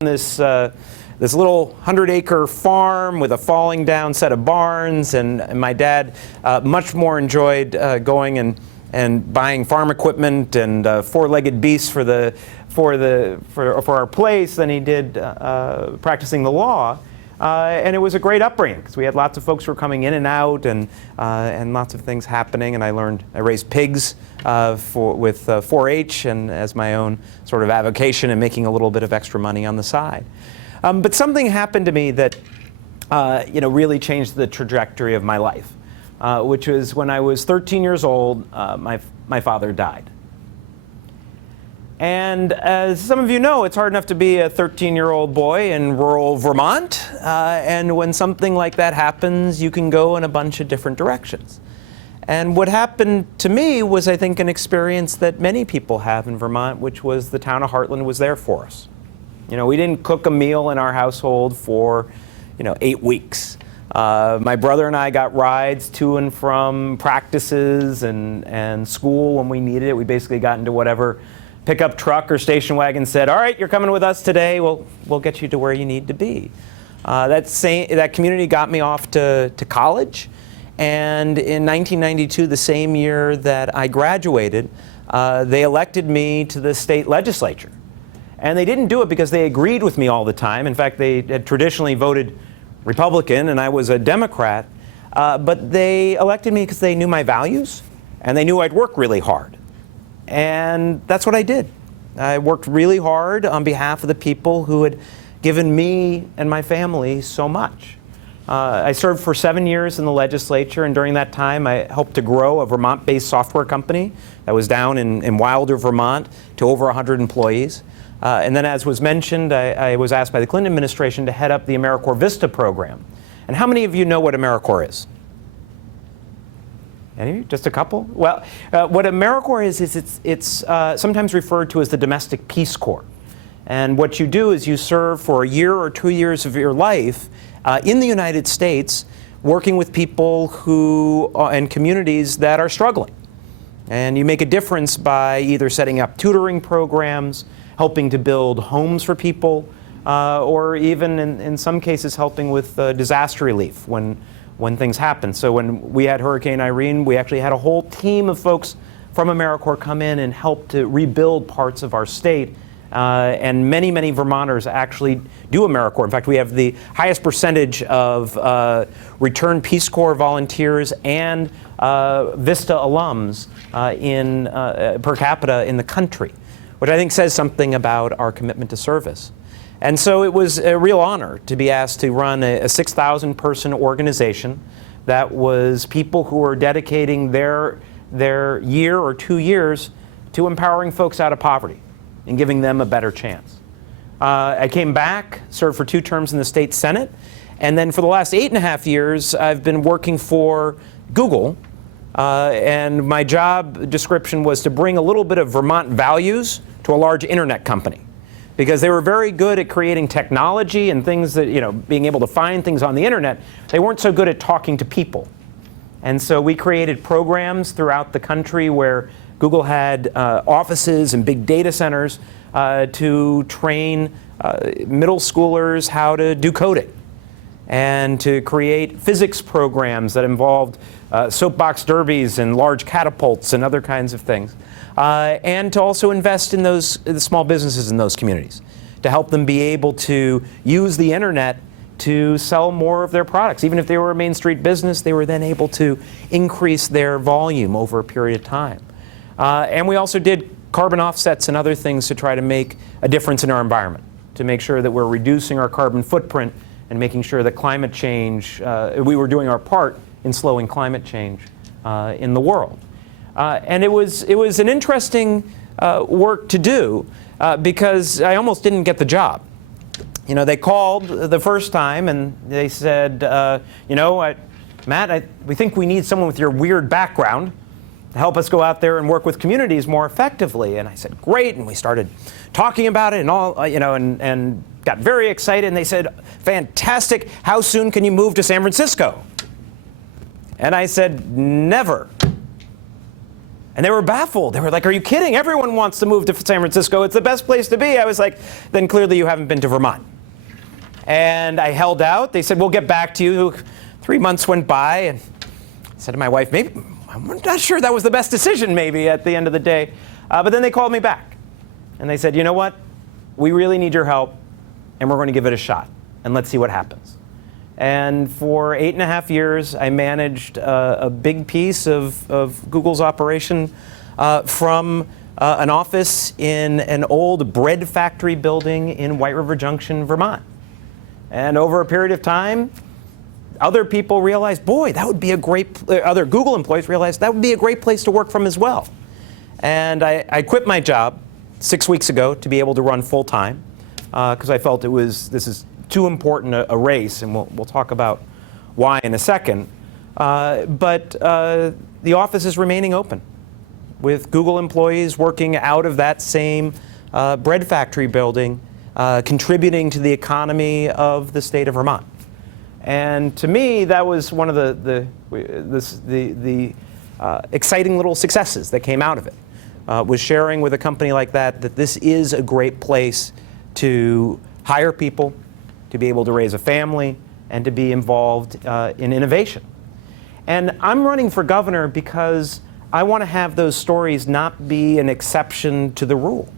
this little 100-acre farm with a falling down set of barns, and my dad much more enjoyed going and buying farm equipment and four-legged beasts for our place than he did practicing the law. And it was a great upbringing because we had lots of folks who were coming in and out, and lots of things happening. And I raised pigs with 4-H and as my own sort of avocation, and making a little bit of extra money on the side. But something happened to me that really changed the trajectory of my life, which was when I was 13 years old. My father died. And as some of you know, it's hard enough to be a 13-year-old boy in rural Vermont. And when something like that happens, you can go in a bunch of different directions. And what happened to me was, I think, an experience that many people have in Vermont, which was the town of Heartland was there for us. We didn't cook a meal in our household for 8 weeks. My brother and I got rides to and from practices and school when we needed it. We basically got into whatever pickup truck or station wagon said, "All right, you're coming with us today. We'll get you to where you need to be." That community got me off to college. And in 1992, the same year that I graduated, they elected me to the state legislature. And they didn't do it because they agreed with me all the time. In fact, they had traditionally voted Republican, and I was a Democrat. But they elected me because they knew my values, and they knew I'd work really hard. And that's what I did. I worked really hard on behalf of the people who had given me and my family so much. I served for 7 years in the legislature, and during that time I helped to grow a Vermont-based software company that was down in Wilder, Vermont, to over 100 employees. And then, as was mentioned, I was asked by the Clinton administration to head up the AmeriCorps Vista program. And how many of you know what AmeriCorps is? Any of you? Just a couple? Well, what AmeriCorps is it's sometimes referred to as the Domestic Peace Corps. And what you do is you serve for a year or 2 years of your life in the United States, working with people who and communities that are struggling. And you make a difference by either setting up tutoring programs, helping to build homes for people, or even in some cases helping with disaster relief when things happen. So when we had Hurricane Irene, we actually had a whole team of folks from AmeriCorps come in and help to rebuild parts of our state. And many, many Vermonters actually do AmeriCorps. In fact, we have the highest percentage of returned Peace Corps volunteers and Vista alums per capita in the country, which I think says something about our commitment to service. And so it was a real honor to be asked to run a 6,000-person organization that was people who were dedicating their year or 2 years to empowering folks out of poverty and giving them a better chance. I came back, served for 2 terms in the state Senate, and then for the last 8.5 years, I've been working for Google. And my job description was to bring a little bit of Vermont values to a large internet company, because they were very good at creating technology and things that, being able to find things on the internet. They weren't so good at talking to people. And so we created programs throughout the country where Google had offices and big data centers to train middle schoolers how to do coding, and to create physics programs that involved soapbox derbies and large catapults and other kinds of things. And to also invest in the small businesses in those communities, to help them be able to use the internet to sell more of their products. Even if they were a Main Street business, they were then able to increase their volume over a period of time. And we also did carbon offsets and other things to try to make a difference in our environment, to make sure that we're reducing our carbon footprint and making sure that climate change, we were doing our part in slowing climate change in the world. And it was an interesting work to do because I almost didn't get the job. They called the first time and they said, Matt, we think we need someone with your weird background to help us go out there and work with communities more effectively. And I said, great. And we started talking about it and all, and got very excited. And they said, fantastic. How soon can you move to San Francisco? And I said, never. And they were baffled. They were like, are you kidding? Everyone wants to move to San Francisco. It's the best place to be. I was like, then clearly you haven't been to Vermont. And I held out. They said, we'll get back to you. 3 months went by, and I said to my wife, maybe, I'm not sure that was the best decision maybe at the end of the day. But then they called me back. And they said, you know what? We really need your help, and we're going to give it a shot. And let's see what happens. And for 8.5 years, I managed a big piece of Google's operation from an office in an old bread factory building in White River Junction, Vermont. And over a period of time, other people realized, boy, that would be a great, other Google employees realized that would be a great place to work from as well. And I quit my job 6 weeks ago to be able to run full time because I felt this is too important a race, and we'll talk about why in a second. But the office is remaining open with Google employees working out of that same bread factory building, contributing to the economy of the state of Vermont. And to me, that was one of the exciting little successes that came out of it, was sharing with a company like that this is a great place to hire people, to be able to raise a family, and to be involved in innovation. And I'm running for governor because I want to have those stories not be an exception to the rule.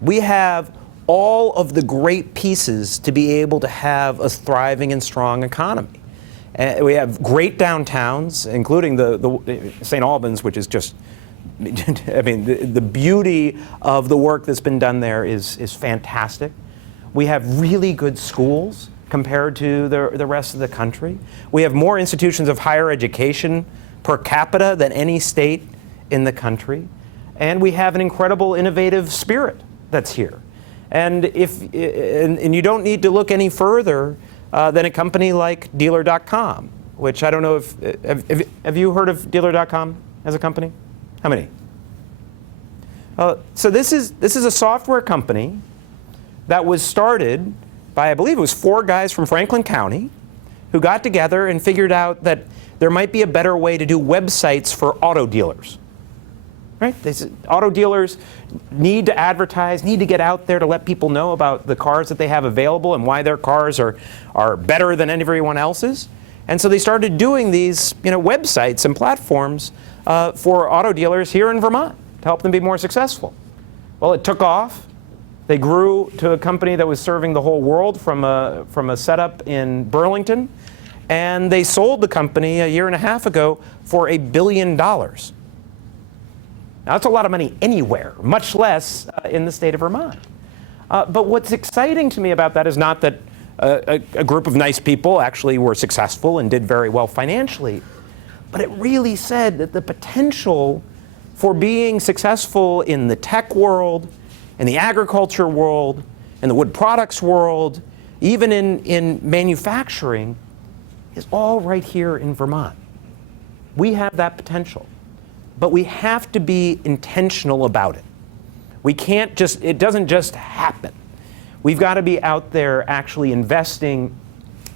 We have all of the great pieces to be able to have a thriving and strong economy. We have great downtowns, including the St. Albans, which is just, I mean, the beauty of the work that's been done there is fantastic. We have really good schools compared to the rest of the country. We have more institutions of higher education per capita than any state in the country. And we have an incredible innovative spirit that's here. And and you don't need to look any further than a company like Dealer.com, which I don't know if, have you heard of Dealer.com as a company? How many? So this is a software company that was started by, I believe it was 4 guys from Franklin County who got together and figured out that there might be a better way to do websites for auto dealers. Right? They said auto dealers need to advertise, need to get out there to let people know about the cars that they have available and why their cars are better than everyone else's. And so they started doing these websites and platforms for auto dealers here in Vermont to help them be more successful. Well, it took off. They grew to a company that was serving the whole world from a setup in Burlington. And they sold the company a year and a half ago for $1 billion. Now, that's a lot of money anywhere, much less in the state of Vermont. But what's exciting to me about that is not that a group of nice people actually were successful and did very well financially, but it really said that the potential for being successful in the tech world, in the agriculture world, in the wood products world, even in manufacturing, is all right here in Vermont. We have that potential. But we have to be intentional about it. We can't just, it doesn't just happen. We've got to be out there actually investing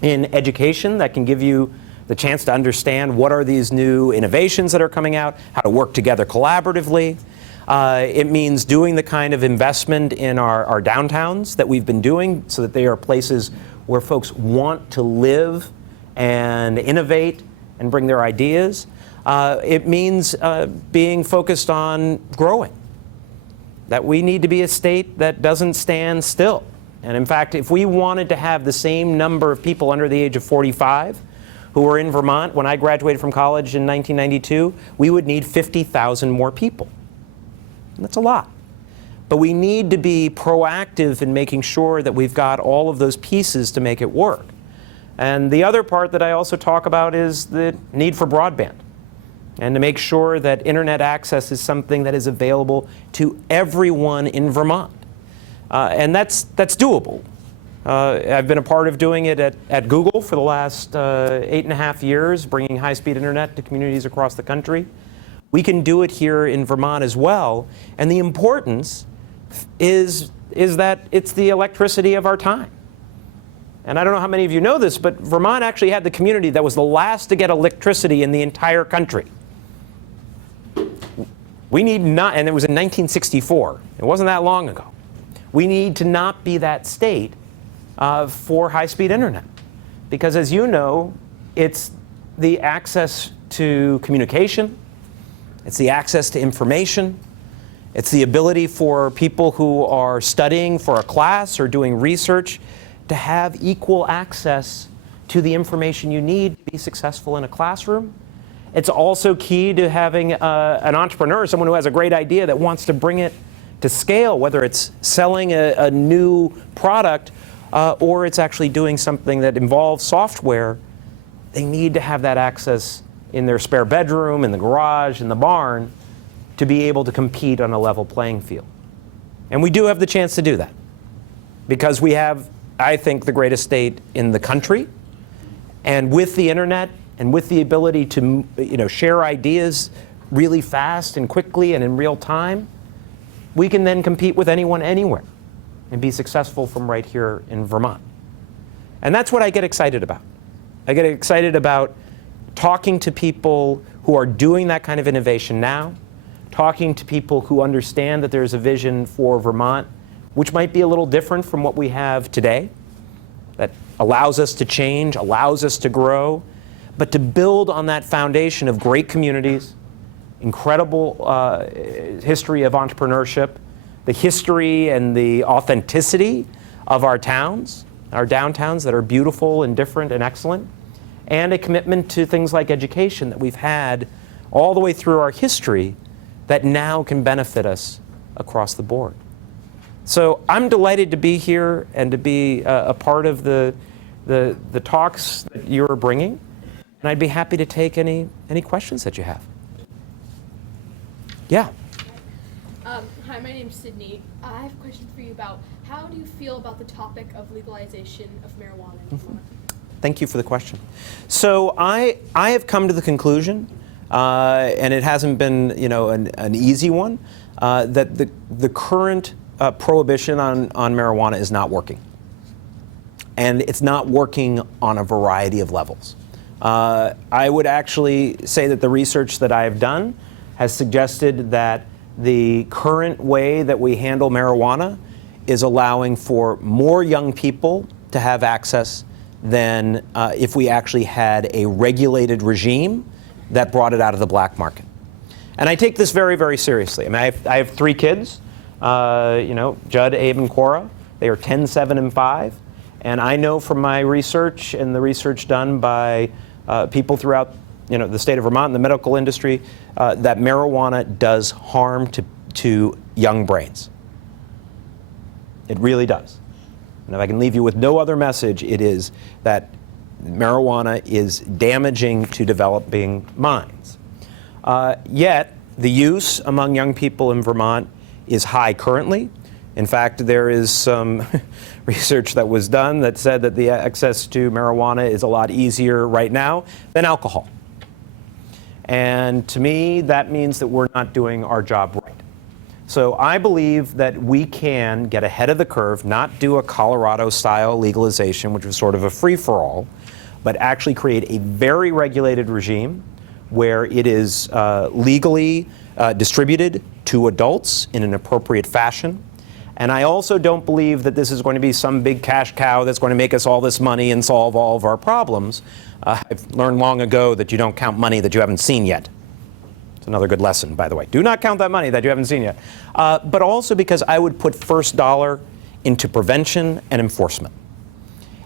in education that can give you the chance to understand what are these new innovations that are coming out, how to work together collaboratively. It means doing the kind of investment in our downtowns that we've been doing so that they are places where folks want to live and innovate and bring their ideas. It means being focused on growing, that we need to be a state that doesn't stand still. And in fact, if we wanted to have the same number of people under the age of 45 who were in Vermont when I graduated from college in 1992, we would need 50,000 more people. And that's a lot. But we need to be proactive in making sure that we've got all of those pieces to make it work. And the other part that I also talk about is the need for broadband, and to make sure that internet access is something that is available to everyone in Vermont. And that's doable. I've been a part of doing it at Google for the last 8.5 years, bringing high-speed internet to communities across the country. We can do it here in Vermont as well. And the importance is that it's the electricity of our time. And I don't know how many of you know this, but Vermont actually had the community that was the last to get electricity in the entire country. We need not, and it was in 1964. It wasn't that long ago. We need to not be that state for high-speed internet. Because as you know, it's the access to communication, it's the access to information, it's the ability for people who are studying for a class or doing research to have equal access to the information you need to be successful in a classroom. It's also key to having an entrepreneur, someone who has a great idea that wants to bring it to scale, whether it's selling a new product or it's actually doing something that involves software. They need to have that access in their spare bedroom, in the garage, in the barn, to be able to compete on a level playing field. And we do have the chance to do that because we have, I think, the greatest state in the country. And with the internet and with the ability to share ideas really fast and quickly and in real time, we can then compete with anyone anywhere and be successful from right here in Vermont. And that's what I get excited about. I get excited about talking to people who are doing that kind of innovation now, talking to people who understand that there's a vision for Vermont, which might be a little different from what we have today, that allows us to change, allows us to grow, but to build on that foundation of great communities, incredible history of entrepreneurship, the history and the authenticity of our towns, our downtowns that are beautiful and different and excellent, and a commitment to things like education that we've had all the way through our history that now can benefit us across the board. So I'm delighted to be here and to be a part of the talks that you're bringing. And I'd be happy to take any questions that you have. Yeah. Hi, my name's Sydney. I have a question for you about how do you feel about the topic of legalization of marijuana in Vermont? Thank you for the question. So I have come to the conclusion, and it hasn't been an easy one, that the current prohibition on marijuana is not working. And it's not working on a variety of levels. I would actually say that the research that I have done has suggested that the current way that we handle marijuana is allowing for more young people to have access than if we actually had a regulated regime that brought it out of the black market. And I take this very, very seriously. I mean, I have 3 kids, Judd, Abe, and Cora. They are 10, 7, and 5. And I know from my research and the research done by people throughout the state of Vermont and the medical industry that marijuana does harm to young brains. It really does. And if I can leave you with no other message, it is that marijuana is damaging to developing minds. Yet, the use among young people in Vermont is high currently. In fact, there is some research that was done that said that the access to marijuana is a lot easier right now than alcohol. And to me, that means that we're not doing our job right. So I believe that we can get ahead of the curve, not do a Colorado-style legalization, which was sort of a free-for-all, but actually create a very regulated regime where it is legally distributed to adults in an appropriate fashion. And I also don't believe that this is going to be some big cash cow that's going to make us all this money and solve all of our problems. I've learned long ago that you don't count money that you haven't seen yet. It's another good lesson, by the way. Do not count that money that you haven't seen yet. But also because I would put first dollar into prevention and enforcement.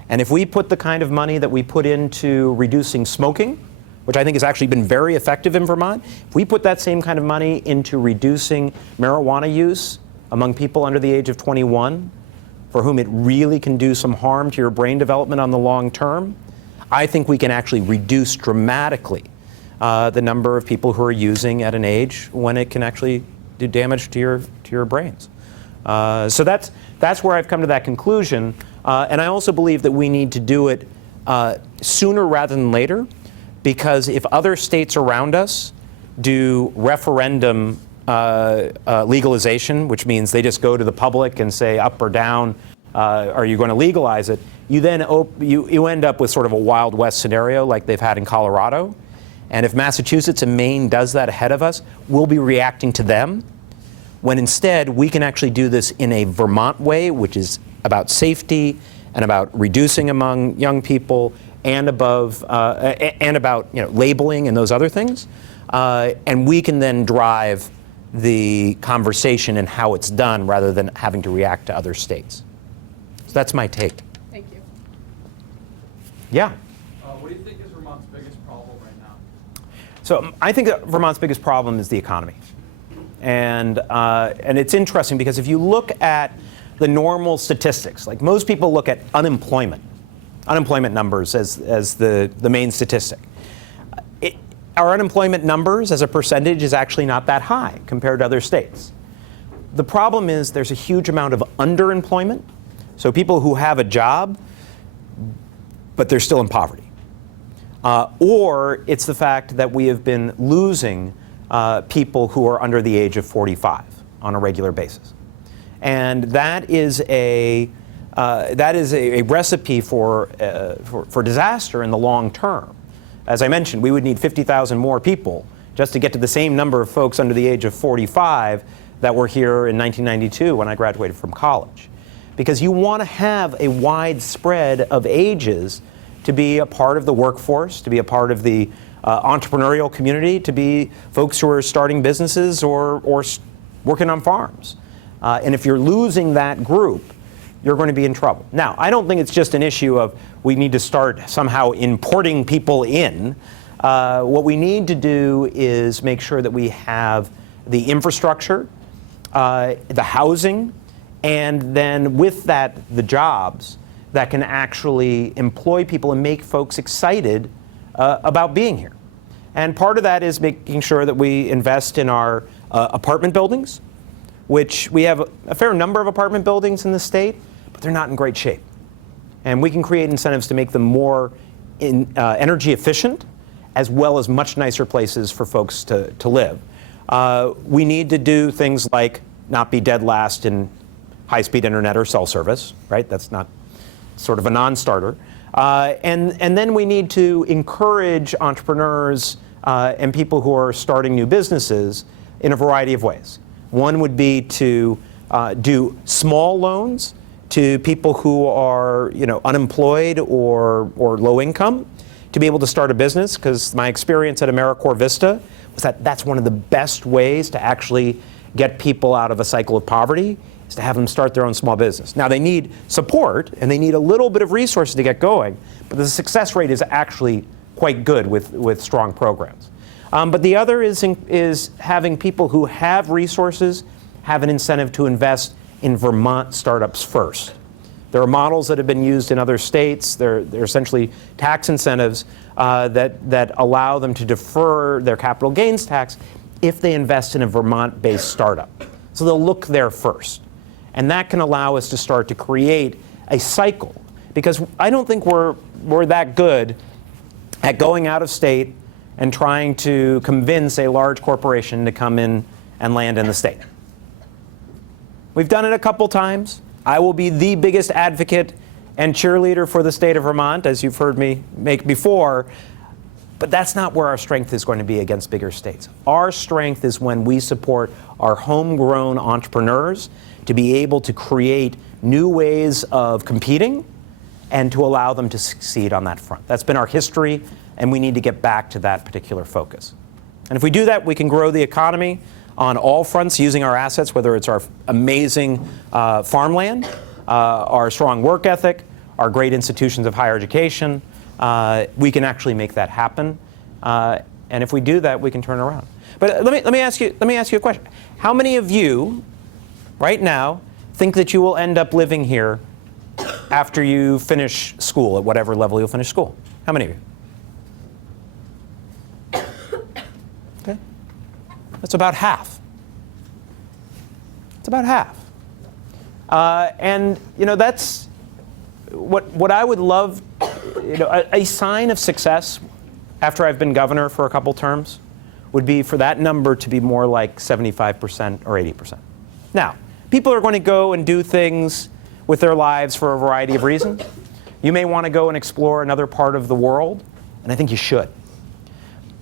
And if we put the kind of money that we put into reducing smoking, which I think has actually been very effective in Vermont, if we put that same kind of money into reducing marijuana use among people under the age of 21, for whom it really can do some harm to your brain development on the long term, I think we can actually reduce dramatically the number of people who are using at an age when it can actually do damage to your brains. So that's where I've come to that conclusion. And I also believe that we need to do it sooner rather than later, because if other states around us do referendum legalization, which means they just go to the public and say up or down, are you going to legalize it? You then you end up with sort of a Wild West scenario like they've had in Colorado. And if Massachusetts and Maine does that ahead of us, we'll be reacting to them, when instead we can actually do this in a Vermont way, which is about safety and about reducing among young people and about labeling and those other things. And we can then drive the conversation and how it's done rather than having to react to other states. So that's my take. Thank you. Yeah. What do you think is Vermont's biggest problem right now? So I think that Vermont's biggest problem is the economy. And it's interesting because if you look at the normal statistics, like most people look at unemployment numbers as the main statistic. Our unemployment numbers as a percentage is actually not that high compared to other states. The problem is there's a huge amount of underemployment, so people who have a job, but they're still in poverty. Or it's the fact that we have been losing people who are under the age of 45 on a regular basis. And that is a recipe for disaster in the long term. As I mentioned, we would need 50,000 more people just to get to the same number of folks under the age of 45 that were here in 1992 when I graduated from college. Because you want to have a wide spread of ages to be a part of the workforce, to be a part of the entrepreneurial community, to be folks who are starting businesses or working on farms. And if you're losing that group, you're going to be in trouble. Now, I don't think it's just an issue of we need to start somehow importing people in. What we need to do is make sure that we have the infrastructure, the housing, and then with that, the jobs that can actually employ people and make folks excited about being here. And part of that is making sure that we invest in our apartment buildings, which we have a fair number of apartment buildings in the state, but they're not in great shape. And we can create incentives to make them more energy efficient, as well as much nicer places for folks to live. We need to do things like not be dead last in high-speed internet or cell service, right? That's not sort of a non-starter. And then we need to encourage entrepreneurs and people who are starting new businesses in a variety of ways. One would be to do small loans to people who are unemployed or low income to be able to start a business, because my experience at AmeriCorps Vista was that that's one of the best ways to actually get people out of a cycle of poverty, is to have them start their own small business. Now they need support and they need a little bit of resources to get going, but the success rate is actually quite good with strong programs. But the other is having people who have resources have an incentive to invest in Vermont startups first. There are models that have been used in other states. They're essentially tax incentives that allow them to defer their capital gains tax if they invest in a Vermont-based startup. So they'll look there first. And that can allow us to start to create a cycle. Because I don't think we're that good at going out of state and trying to convince a large corporation to come in and land in the state. We've done it a couple times. I will be the biggest advocate and cheerleader for the state of Vermont, as you've heard me make before, but that's not where our strength is going to be against bigger states. Our strength is when we support our homegrown entrepreneurs to be able to create new ways of competing and to allow them to succeed on that front. That's been our history, and we need to get back to that particular focus. And if we do that, we can grow the economy on all fronts using our assets, whether it's our amazing farmland, our strong work ethic, our great institutions of higher education. We can actually make that happen. And if we do that, we can turn around. But let me ask you a question. How many of you right now think that you will end up living here after you finish school, at whatever level you'll finish school? How many of you? Okay. That's about half. It's about half. And that's what I would love, a sign of success after I've been governor for a couple terms would be for that number to be more like 75% or 80%. Now, people are going to go and do things with their lives for a variety of reasons. You may want to go and explore another part of the world, and I think you should.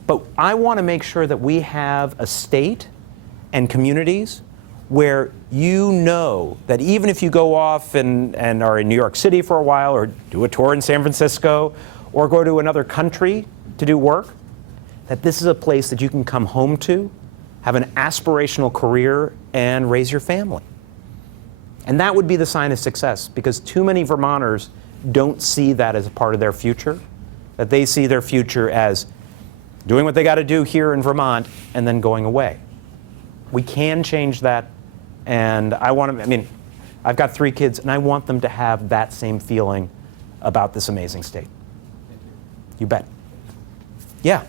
But I want to make sure that we have a state and communities where you know that even if you go off and are in New York City for a while, or do a tour in San Francisco, or go to another country to do work, that this is a place that you can come home to, have an aspirational career, and raise your family. And that would be the sign of success, because too many Vermonters don't see that as a part of their future, that they see their future as doing what they got to do here in Vermont and then going away. We can change that, and I've got 3 kids, and I want them to have that same feeling about this amazing state. Thank you. You bet. Yeah,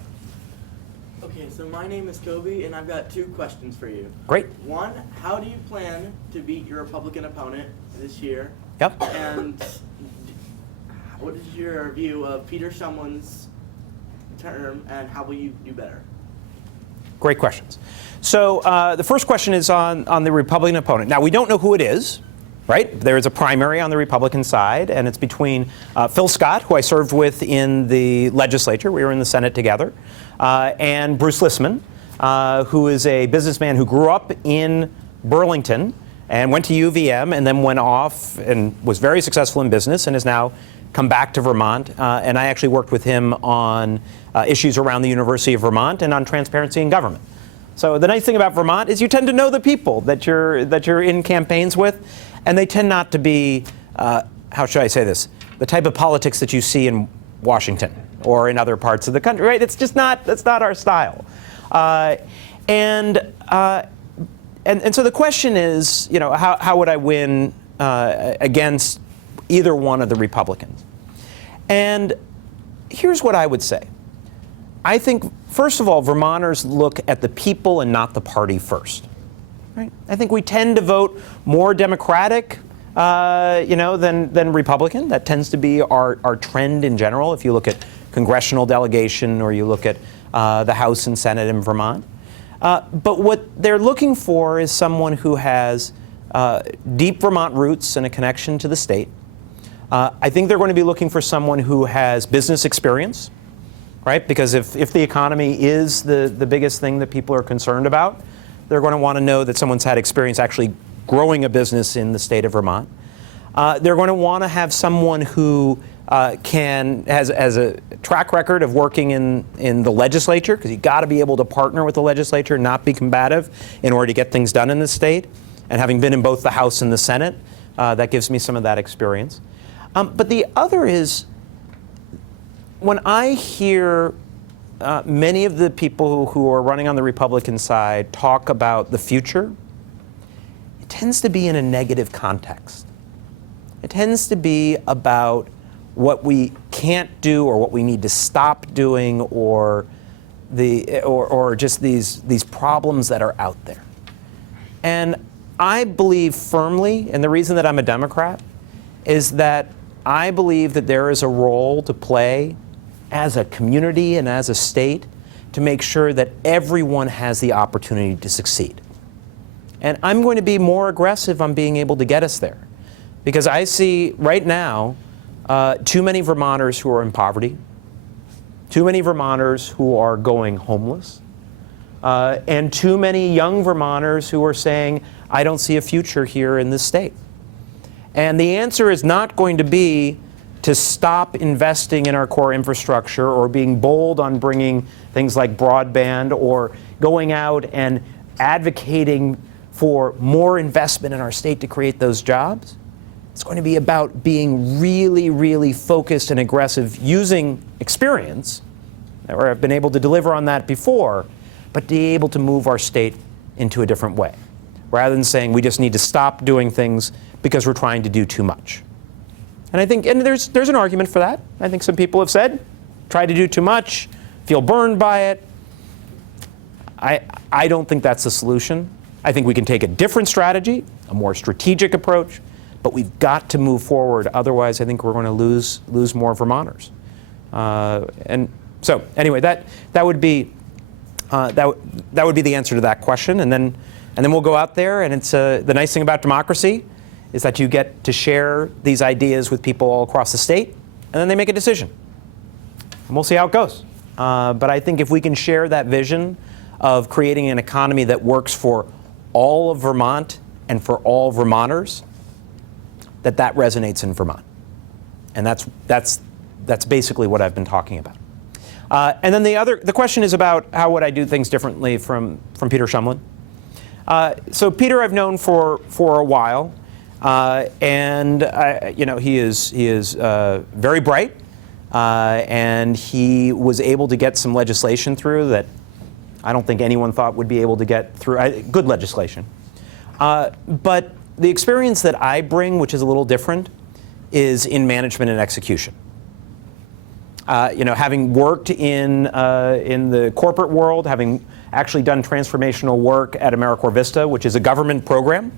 Okay, so my name is Kobe, and I've got 2 questions for you. great. One, how do you plan to beat your Republican opponent this year? Yep. And what is your view of Peter Shumlin's term, and how will you do better? Great questions. So the first question is on the Republican opponent. Now, we don't know who it is, right? There is a primary on the Republican side, and it's between Phil Scott, who I served with in the legislature. We were in the Senate together, and Bruce Lissman, who is a businessman who grew up in Burlington and went to UVM and then went off and was very successful in business and has now come back to Vermont. And I actually worked with him on issues around the University of Vermont and on transparency in government. So the nice thing about Vermont is you tend to know the people that you're in campaigns with, and they tend not to be, how should I say this, the type of politics that you see in Washington or in other parts of the country, right? It's just not, that's not our style. And so the question is, how would I win against either one of the Republicans? And here's what I would say. I think, first of all, Vermonters look at the people and not the party first. Right? I think we tend to vote more Democratic, than Republican. That tends to be our trend in general. If you look at congressional delegation or you look at the House and Senate in Vermont. But what they're looking for is someone who has deep Vermont roots and a connection to the state. I think they're going to be looking for someone who has business experience, right? Because if the economy is the biggest thing that people are concerned about, they're going to want to know that someone's had experience actually growing a business in the state of Vermont. They're going to want to have someone who has a track record of working in the legislature, because you've got to be able to partner with the legislature, not be combative in order to get things done in the state. And having been in both the House and the Senate, that gives me some of that experience. But the other is, when I hear many of the people who are running on the Republican side talk about the future, it tends to be in a negative context. It tends to be about what we can't do or what we need to stop doing, or just these problems that are out there. And I believe firmly, and the reason that I'm a Democrat is that I believe that there is a role to play as a community and as a state to make sure that everyone has the opportunity to succeed. And I'm going to be more aggressive on being able to get us there, because I see right now too many Vermonters who are in poverty, too many Vermonters who are going homeless, and too many young Vermonters who are saying, I don't see a future here in this state. And the answer is not going to be to stop investing in our core infrastructure or being bold on bringing things like broadband or going out and advocating for more investment in our state to create those jobs. It's going to be about being really, really focused and aggressive, using experience, or I've been able to deliver on that before, but to be able to move our state into a different way, rather than saying we just need to stop doing things because we're trying to do too much. And I think, and there's an argument for that. I think some people have said, try to do too much, feel burned by it. I don't think that's the solution. I think we can take a different strategy, a more strategic approach, but we've got to move forward. Otherwise, I think we're going to lose more Vermonters. And so, anyway, that would be the answer to that question. And then we'll go out there, and it's the nice thing about democracy is that you get to share these ideas with people all across the state, and then they make a decision. And we'll see how it goes. but I think if we can share that vision of creating an economy that works for all of Vermont and for all Vermonters, that resonates in Vermont. And that's basically what I've been talking about. And then the question is about how would I do things differently from Peter Shumlin. So Peter I've known for a while, and he is very bright, and he was able to get some legislation through that I don't think anyone thought would be able to get through. Good legislation. But the experience that I bring, which is a little different, is in management and execution. Having worked in the corporate world, having actually done transformational work at AmeriCorps Vista, which is a government program,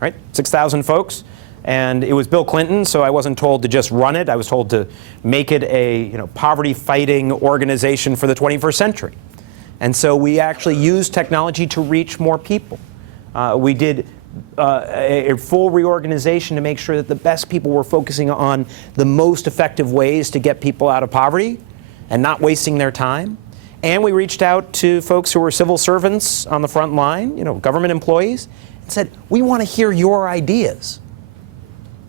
right? 6,000 folks, and it was Bill Clinton, so I wasn't told to just run it. I was told to make it a poverty-fighting organization for the 21st century. And so we actually used technology to reach more people. We did a full reorganization to make sure that the best people were focusing on the most effective ways to get people out of poverty and not wasting their time. And we reached out to folks who were civil servants on the front line, government employees, and said, we want to hear your ideas.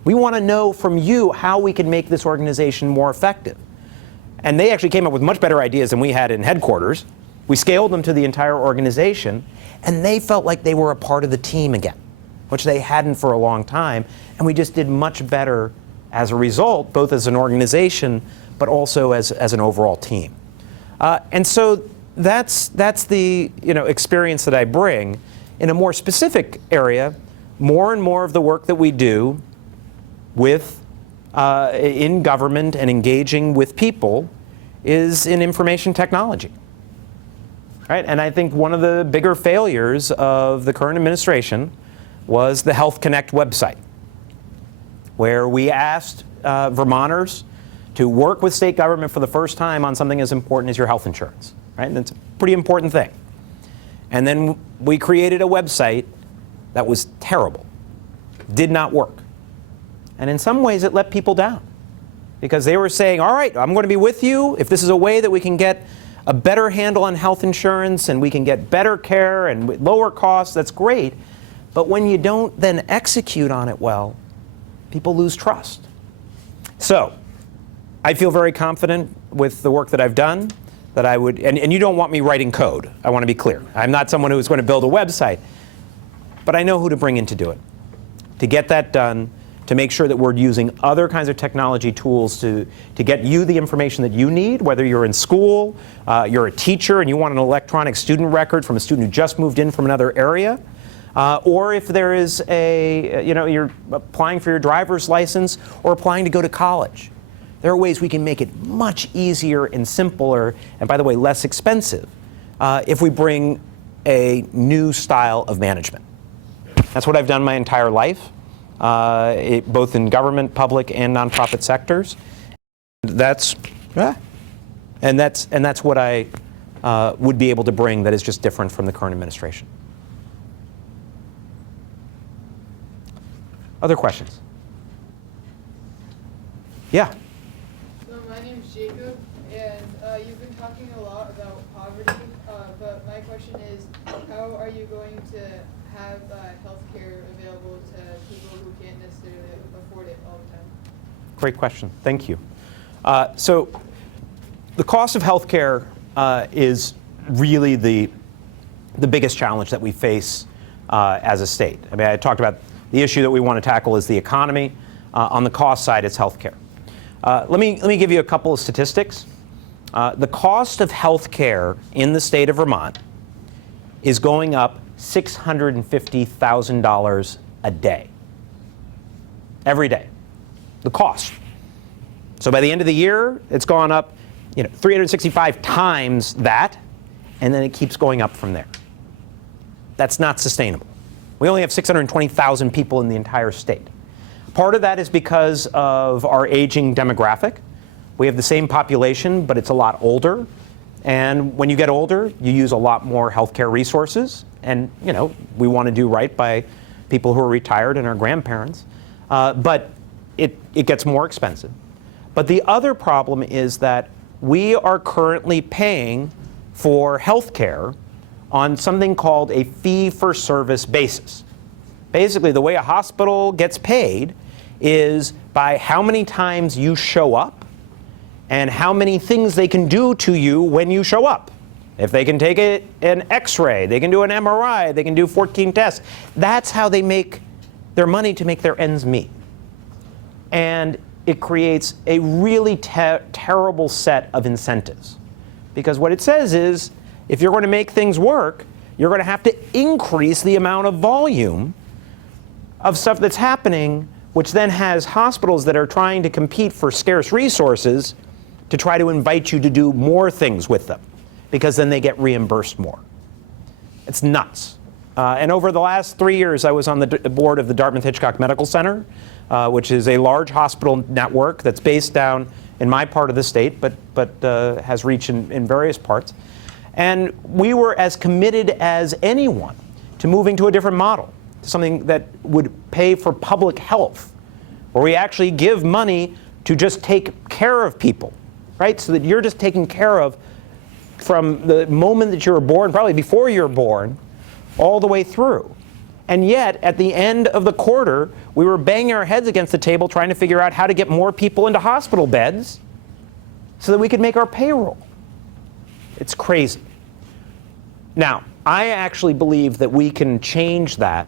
We want to know from you how we can make this organization more effective. And they actually came up with much better ideas than we had in headquarters. We scaled them to the entire organization, and they felt like they were a part of the team again, which they hadn't for a long time. And we just did much better as a result, both as an organization, but also as an overall team. And so that's the experience that I bring. In a more specific area, more and more of the work that we do with in government and engaging with people is in information technology. Right? And I think one of the bigger failures of the current administration was the Health Connect website, where we asked Vermonters to work with state government for the first time on something as important as your health insurance. Right? And it's a pretty important thing. And then we created a website that was terrible, did not work. And in some ways it let people down, because they were saying, all right, I'm going to be with you. If this is a way that we can get a better handle on health insurance and we can get better care and lower costs, that's great. But when you don't then execute on it well, people lose trust. So I feel very confident with the work that I've done that I would, and you don't want me writing code. I want to be clear. I'm not someone who's going to build a website, but I know who to bring in to do it, to get that done, to make sure that we're using other kinds of technology tools to get you the information that you need, whether you're in school, you're a teacher and you want an electronic student record from a student who just moved in from another area, or if there is you're applying for your driver's license or applying to go to college. There are ways we can make it much easier and simpler, and by the way, less expensive, if we bring a new style of management. That's what I've done my entire life. Both in government, public, and nonprofit sectors. That's what I would be able to bring that is just different from the current administration. Other questions? Yeah. So my name is Jacob, and you've been talking a lot about poverty, but my question is, how are you going to have health care available to people who can't necessarily afford it all the time? Great question. Thank you. So the cost of health care is really the biggest challenge that we face as a state. I mean, I talked about the issue that we want to tackle is the economy. On the cost side, it's health care. Let me give you a couple of statistics. The cost of health care in the state of Vermont is going up $650,000 a day. Every day. The cost. So by the end of the year, it's gone up 365 times that, and then it keeps going up from there. That's not sustainable. We only have 620,000 people in the entire state. Part of that is because of our aging demographic. We have the same population, but it's a lot older. And when you get older, you use a lot more healthcare resources. And we want to do right by people who are retired and our grandparents. But it gets more expensive. But the other problem is that we are currently paying for health care on something called a fee-for-service basis. Basically, the way a hospital gets paid is by how many times you show up and how many things they can do to you when you show up. If they can take an X-ray, they can do an MRI, they can do 14 tests. That's how they make their money to make their ends meet. And it creates a really terrible set of incentives. Because what it says is, if you're going to make things work, you're going to have to increase the amount of volume of stuff that's happening, which then has hospitals that are trying to compete for scarce resources to try to invite you to do more things with them, because then they get reimbursed more. It's nuts. And over the last 3 years, I was on the board of the Dartmouth-Hitchcock Medical Center, which is a large hospital network that's based down in my part of the state, but has reach in various parts. And we were as committed as anyone to moving to a different model, something that would pay for public health, where we actually give money to just take care of people, right? So that you're just taken care of from the moment that you were born, probably before you were born, all the way through. And yet, at the end of the quarter, we were banging our heads against the table trying to figure out how to get more people into hospital beds so that we could make our payroll. It's crazy. Now, I actually believe that we can change that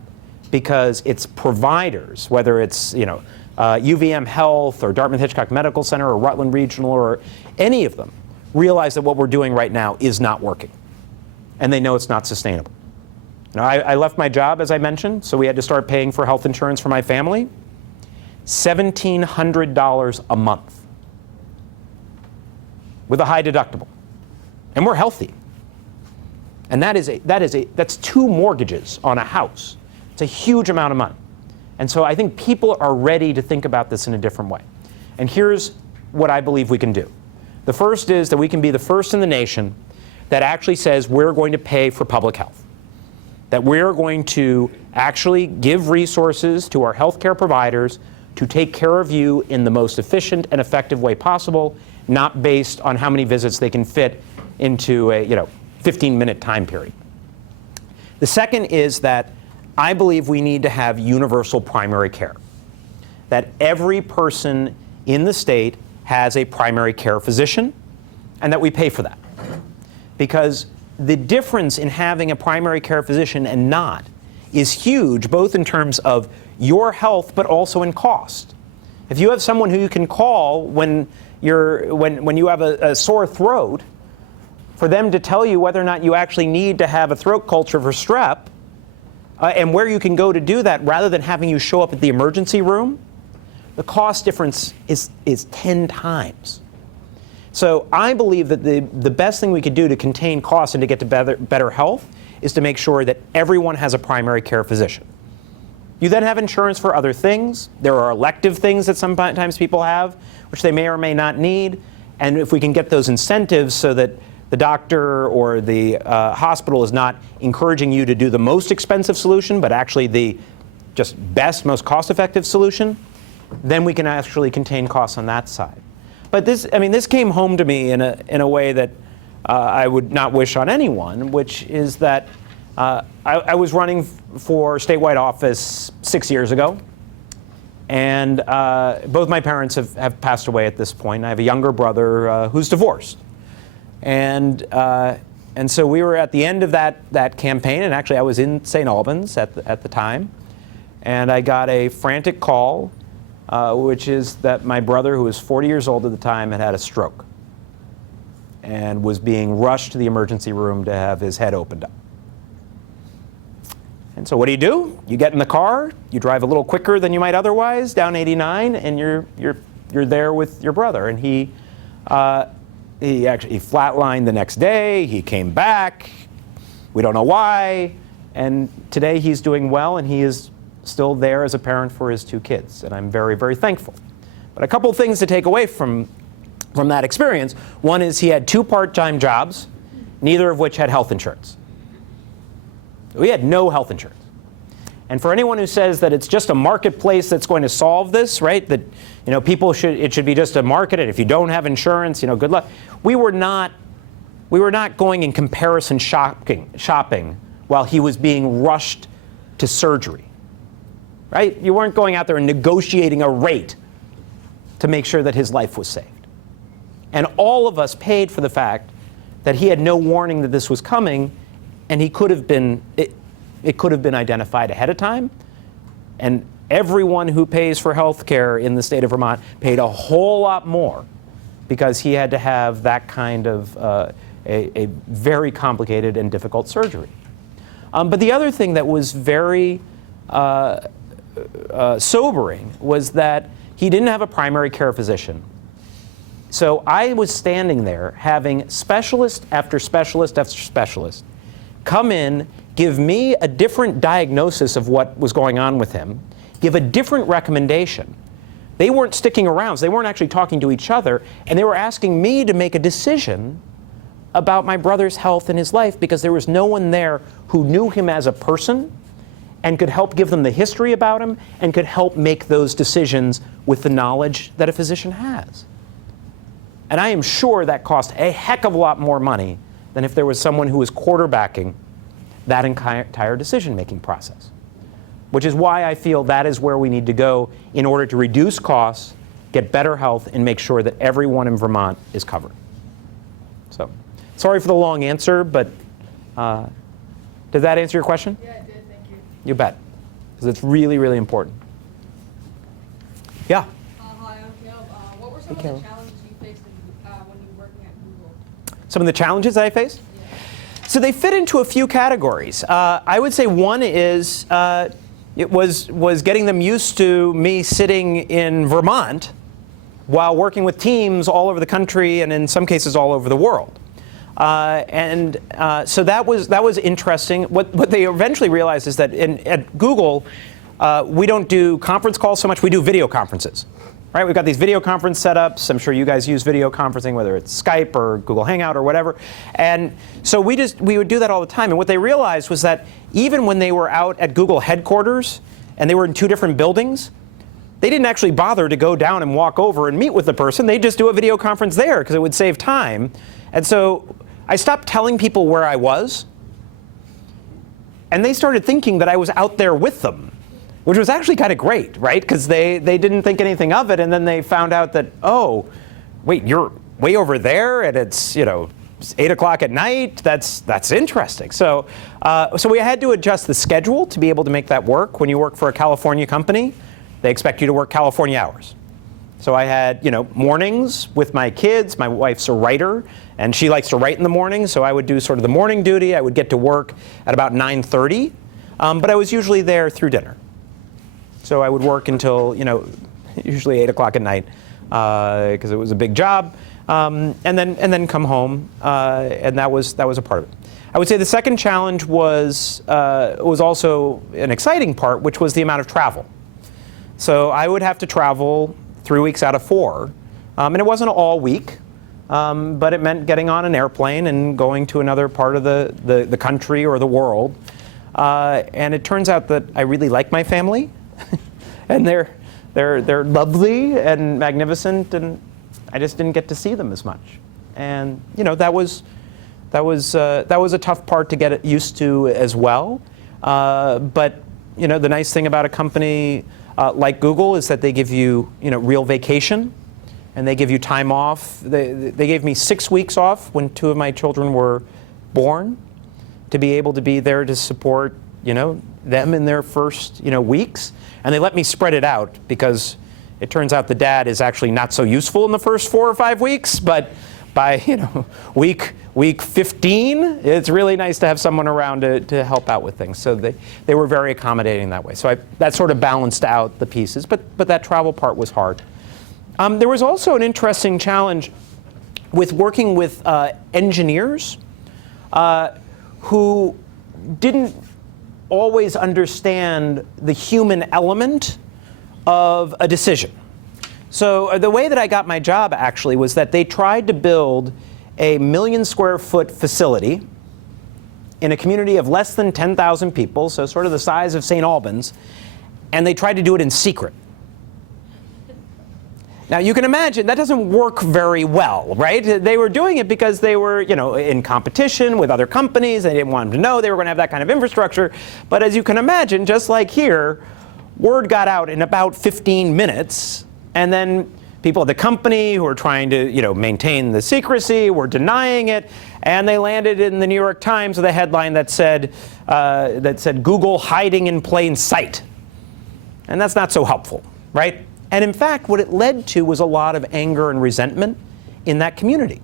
because it's providers, whether it's UVM Health or Dartmouth-Hitchcock Medical Center or Rutland Regional or any of them, realize that what we're doing right now is not working. And they know it's not sustainable. Now, I left my job, as I mentioned, so we had to start paying for health insurance for my family. $1,700 a month with a high deductible. And we're healthy. And that's 2 mortgages on a house. It's a huge amount of money. And so I think people are ready to think about this in a different way. And here's what I believe we can do. The first is that we can be the first in the nation that actually says we're going to pay for public health. That we're going to actually give resources to our healthcare providers to take care of you in the most efficient and effective way possible, not based on how many visits they can fit into a 15-minute time period. The second is that I believe we need to have universal primary care. That every person in the state has a primary care physician, and that we pay for that. Because the difference in having a primary care physician and not is huge, both in terms of your health, but also in cost. If you have someone who you can call when you have a sore throat, for them to tell you whether or not you actually need to have a throat culture for strep, and where you can go to do that rather than having you show up at the emergency room, the cost difference is 10 times. So I believe that the best thing we could do to contain costs and to get to better health is to make sure that everyone has a primary care physician. You then have insurance for other things. There are elective things that sometimes people have, which they may or may not need. And if we can get those incentives so that the doctor or the hospital is not encouraging you to do the most expensive solution, but actually the just best, most cost-effective solution, then we can actually contain costs on that side. But this came home to me in a way that I would not wish on anyone, which is that I was running for statewide office 6 years ago, and both my parents have passed away at this point. I have a younger brother who's divorced, and so we were at the end of that campaign, and actually I was in St. Albans at the time, and I got a frantic call. Which is that my brother, who was 40 years old at the time, had a stroke and was being rushed to the emergency room to have his head opened up. And so what do? You get in the car, you drive a little quicker than you might otherwise down 89, and you're there with your brother. And he flatlined the next day. He came back. We don't know why. And today he's doing well, and he is still there as a parent for his 2 kids, and I'm very, very thankful. But a couple of things to take away from that experience. One is he had 2 part-time jobs, neither of which had health insurance. We had no health insurance. And for anyone who says that it's just a marketplace that's going to solve this, right? That it should be just a market, and if you don't have insurance, good luck. We were not going in comparison shopping while he was being rushed to surgery, right? You weren't going out there and negotiating a rate to make sure that his life was saved. And all of us paid for the fact that he had no warning that this was coming, and it could have been identified ahead of time. And everyone who pays for health care in the state of Vermont paid a whole lot more because he had to have that kind of a very complicated and difficult surgery. But the other thing that was very sobering was that he didn't have a primary care physician. So I was standing there having specialist after specialist after specialist come in, give me a different diagnosis of what was going on with him, give a different recommendation. They weren't sticking around, so they weren't actually talking to each other, and they were asking me to make a decision about my brother's health and his life because there was no one there who knew him as a person and could help give them the history about him and could help make those decisions with the knowledge that a physician has. And I am sure that cost a heck of a lot more money than if there was someone who was quarterbacking that entire decision-making process. Which is why I feel that is where we need to go in order to reduce costs, get better health, and make sure that everyone in Vermont is covered. So, sorry for the long answer, but did that answer your question? Yeah, it did. Thank you. You bet, because it's really, really important. Yeah? Hi, I'm Caleb. What were some of the challenges you faced when you were working at Google? Some of the challenges I faced? Yeah. So they fit into a few categories. I would say one is it was getting them used to me sitting in Vermont while working with teams all over the country and in some cases all over the world. So that was interesting. What they eventually realized is that at Google, we don't do conference calls so much, we do video conferences. Right? We've got these video conference setups. I'm sure you guys use video conferencing, whether it's Skype or Google Hangout or whatever. And so we would do that all the time. And what they realized was that even when they were out at Google headquarters and they were in two different buildings, they didn't actually bother to go down and walk over and meet with the person. They'd just do a video conference there because it would save time. And so I stopped telling people where I was. And they started thinking that I was out there with them, which was actually kind of great, right? Because they didn't think anything of it, and then they found out that, oh, wait, you're way over there, and it's 8 o'clock at night. That's interesting. So we had to adjust the schedule to be able to make that work. When you work for a California company, they expect you to work California hours. So I had mornings with my kids. My wife's a writer, and she likes to write in the morning. So I would do sort of the morning duty. I would get to work at about 9:30, but I was usually there through dinner. So I would work until, usually 8 o'clock at night, because it was a big job, and then come home, and that was a part of it. I would say the second challenge was also an exciting part, which was the amount of travel. So I would have to travel 3 weeks out of 4, and it wasn't all week, but it meant getting on an airplane and going to another part of the country or the world. And it turns out that I really like my family. And they're lovely and magnificent, and I just didn't get to see them as much. And that was a tough part to get used to as well. But the nice thing about a company like Google is that they give you real vacation, and they give you time off. They gave me 6 weeks off when 2 of my children were born, to be able to be there to support them in their first weeks. And they let me spread it out because it turns out the dad is actually not so useful in the first 4 or 5 weeks, but by week 15, it's really nice to have someone around to help out with things. So they were very accommodating that way. So that sort of balanced out the pieces, but that travel part was hard. There was also an interesting challenge with working with engineers who didn't always understand the human element of a decision. So the way that I got my job actually was that they tried to build a 1 million square foot facility in a community of less than 10,000 people, so sort of the size of St. Albans, and they tried to do it in secret. Now you can imagine that doesn't work very well, right? They were doing it because they were, in competition with other companies. They didn't want them to know they were going to have that kind of infrastructure. But as you can imagine, just like here, word got out in about 15 minutes, and then people at the company who were trying to, maintain the secrecy were denying it, and they landed in the New York Times with a headline that said Google hiding in plain sight. And that's not so helpful, right? And in fact, what it led to was a lot of anger and resentment in that community.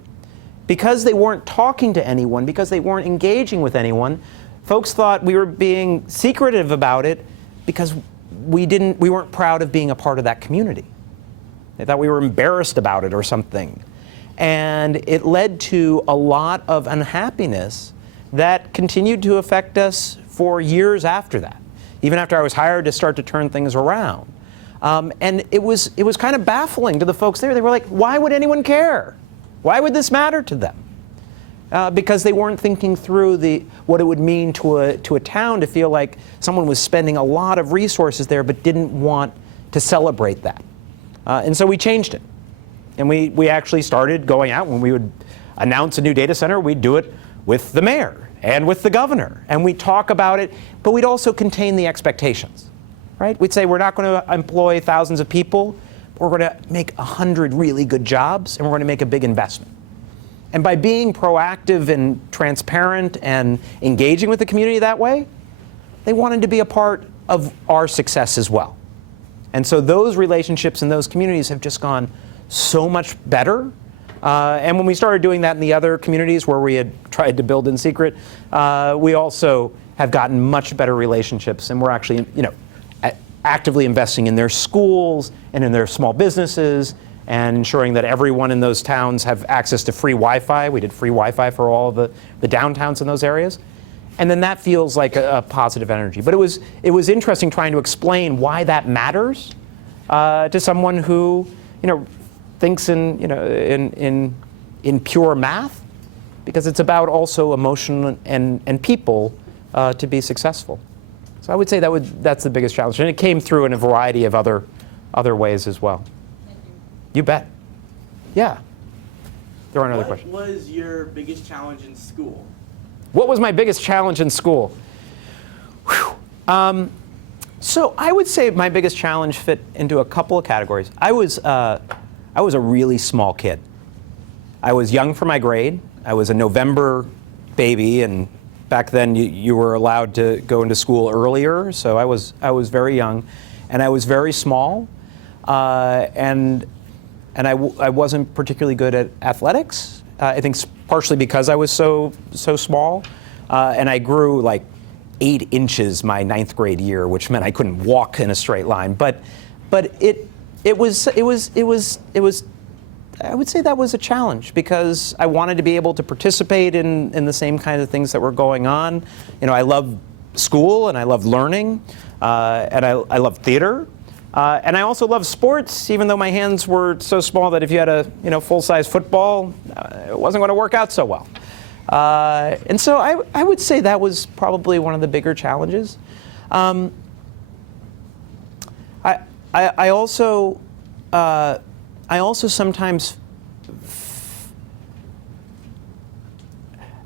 Because they weren't talking to anyone, because they weren't engaging with anyone, folks thought we were being secretive about it because we weren't proud of being a part of that community. They thought we were embarrassed about it or something. And it led to a lot of unhappiness that continued to affect us for years after that, even after I was hired to start to turn things around. And it was kind of baffling to the folks there. They were like, why would anyone care? Why would this matter to them? Because they weren't thinking through what it would mean to a town to feel like someone was spending a lot of resources there but didn't want to celebrate that. And so we changed it. And we actually started going out. When we would announce a new data center, we'd do it with the mayor and with the governor. And we'd talk about it, but we'd also contain the expectations. Right? We'd say we're not going to employ thousands of people, but we're going to make 100 really good jobs, and we're going to make a big investment. And by being proactive and transparent and engaging with the community that way, they wanted to be a part of our success as well. And so those relationships in those communities have just gone so much better. And when we started doing that in the other communities where we had tried to build in secret, we also have gotten much better relationships, and we're actually, actively investing in their schools and in their small businesses and ensuring that everyone in those towns have access to free Wi-Fi. We did free Wi-Fi for all the downtowns in those areas. And then that feels like a positive energy. But it was interesting trying to explain why that matters to someone who, thinks in pure math, because it's about also emotion and people to be successful. So I would say that's the biggest challenge. And it came through in a variety of other ways as well. Thank you. You bet. Yeah. There are another question. What was your biggest challenge in school? What was my biggest challenge in school? So I would say my biggest challenge fit into a couple of categories. I was a really small kid. I was young for my grade. I was a November baby, and back then you were allowed to go into school earlier, so I was very young, and I was very small, and I wasn't particularly good at athletics. I think partially because I was so small, and I grew like 8 inches my 9th grade year, which meant I couldn't walk in a straight line. But it was I would say that was a challenge because I wanted to be able to participate in the same kind of things that were going on. I loved school and I loved learning, and I loved theater. And I also loved sports, even though my hands were so small that if you had a full-size football, it wasn't going to work out so well. And so I would say that was probably one of the bigger challenges. I also sometimes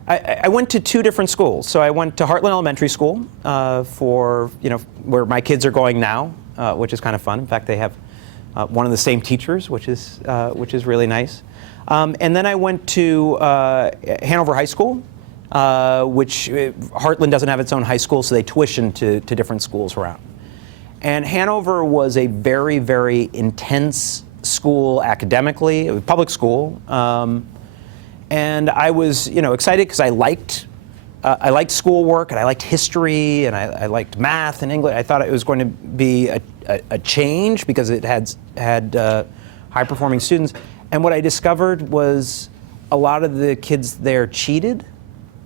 I went to 2 different schools. So I went to Heartland Elementary School for where my kids are going now, which is kind of fun. In fact, they have one of the same teachers, which is really nice. And then I went to Hanover High School, which Heartland doesn't have its own high school, so they tuition to different schools around. And Hanover was a very, very intense school academically. It was a public school. And I was excited because I liked schoolwork, and I liked history, and I liked math and English. I thought it was going to be a change because it had high-performing students. And what I discovered was a lot of the kids there cheated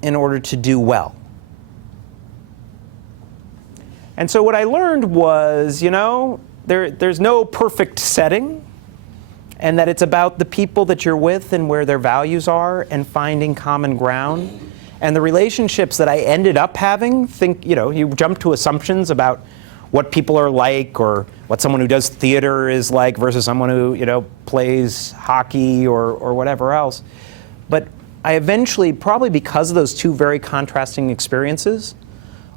in order to do well. And so what I learned was, there's no perfect setting, and that it's about the people that you're with and where their values are and finding common ground And the relationships that I ended up having, you jump to assumptions about what people are like or what someone who does theater is like versus someone who, plays hockey or whatever else. But I eventually, probably because of those two very contrasting experiences,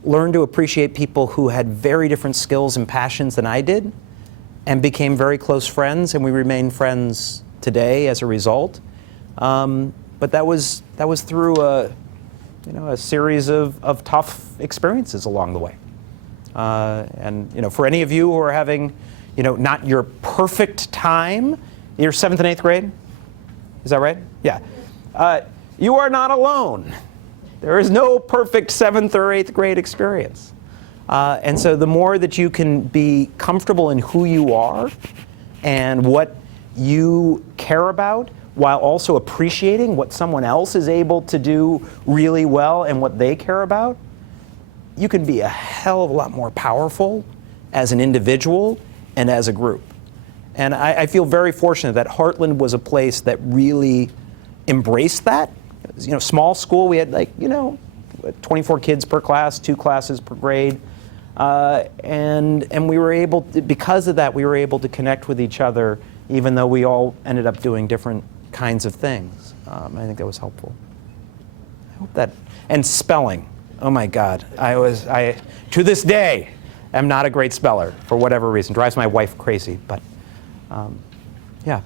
learned to appreciate people who had very different skills and passions than I did, and became very close friends, and we remain friends today as a result. But that was through a series of tough experiences along the way. And for any of you who are having, not your perfect time, you're 7th and 8th grade, is that right? Yeah. You are not alone. There is no perfect 7th or 8th grade experience. And so the more that you can be comfortable in who you are and what you care about, while also appreciating what someone else is able to do really well and what they care about, you can be a hell of a lot more powerful as an individual and as a group. And I feel very fortunate that Heartland was a place that really embraced that. Small school, we had 24 kids per class, 2 classes per grade. And we were able, because of that, we were able to connect with each other, even though we all ended up doing different kinds of things. I think that was helpful. I hope that, and spelling. Oh my God, I to this day am not a great speller for whatever reason. Drives my wife crazy, but yeah.